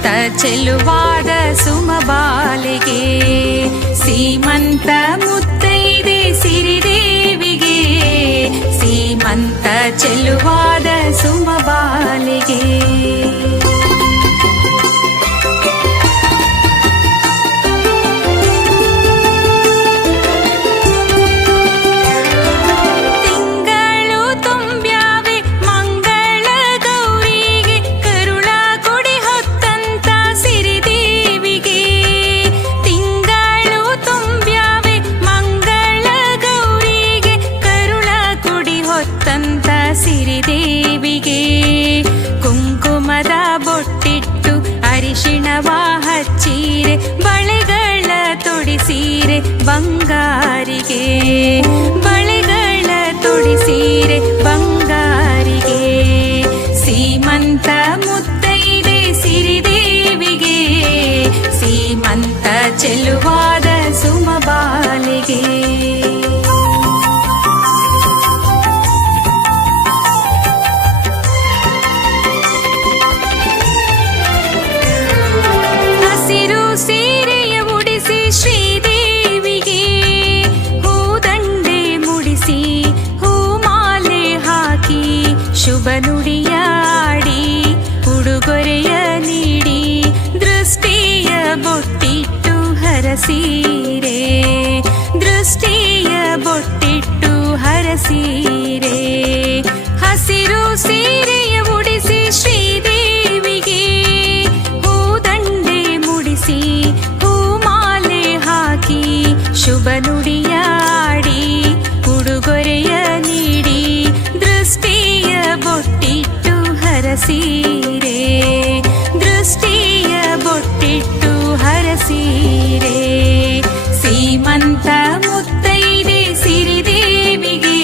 ಚೆಲುವಾದ ಸುಮಬಾಲಿಗೆ ಸೀಮಂತ ಮುತ್ತೈದೆ ಸಿರಿದೇವಿಗೆ ಸೀಮಂತ ಚೆಲುವಾದ ಸುಮಬಾಲಿಗೆ ಸಿರಿದೇವಿಗೆ ಕುಂಕುಮದ ಬೊಟ್ಟಿಟ್ಟು ಅರಿಶಿಣವ ಹಚ್ಚೀರೆ ಬಳೆಗಳ ತೊಡಿಸೀರೆ ಬಂಗಾರಿಗೆ ಬಳೆಗಳ ತೊಡಿಸೀರೆ ಬಂಗಾರಿಗೆ ಸೀಮಂತ ಮುತ್ತೈದೆ ಸಿರಿದೇವಿಗೆ ಸೀಮಂತ ಚೆಲುವಾದ ಸುಮಬಾಲಿಗೆ ಶ್ರೀದೇವಿಗೆ ಹೂದಂಡೆ ಮುಡಿಸಿ ಹೂಮಾಲೆ ಹಾಕಿ ಶುಭ ನುಡಿಯಾಡಿ ಉಡುಗೊರೆಯ ನೀಡಿ ದೃಷ್ಟಿಯ ಬೊಟ್ಟಿಟ್ಟು ಹರಸೀರೆ ದೃಷ್ಟಿಯ ಬೊಟ್ಟಿಟ್ಟು ಹರಸೀರೆ ಹಸಿರು ಸೀರೆಯ ಉಡಿಸಿ ಶ್ರೀದೇವಿಗೆ ಹೂದಂಡೆ ಮುಡಿಸಿ ಶುಭ ನುಡಿಯಾಡಿ ಉಡುಗೊರೆಯ ನೀಡಿ ದೃಷ್ಟಿಯ ಬೊಟ್ಟಿಟ್ಟು ಹರಸೀರೆ ದೃಷ್ಟಿಯ ಬೊಟ್ಟಿಟ್ಟು ಹರಸೀರೆ ಸೀಮಂತ ಮುತ್ತೈದೆ ಸಿರಿದೇವಿಗೆ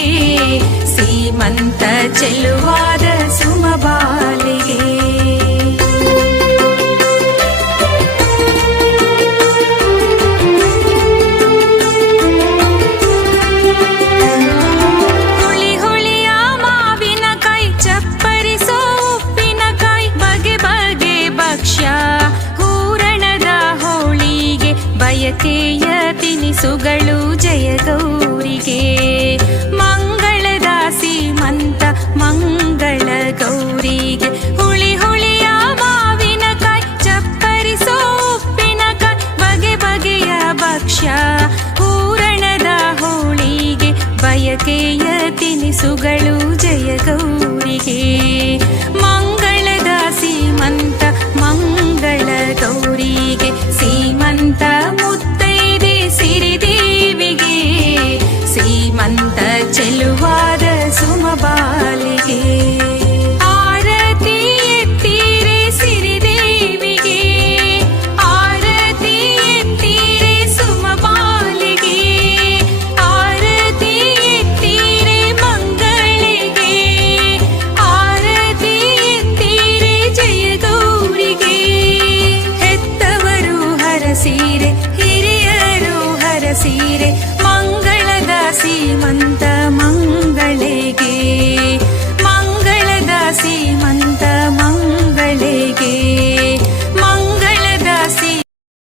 ಸೀಮಂತ ಚೆಲುವಾದ ಸುಮಬಾಲಿಗೆ ಹೂರಣದ ಹೋಳಿಗೆ ಬಯಕೆಯ ತಿನಿಸುಗಳು ಜಯ ಗೌರಿ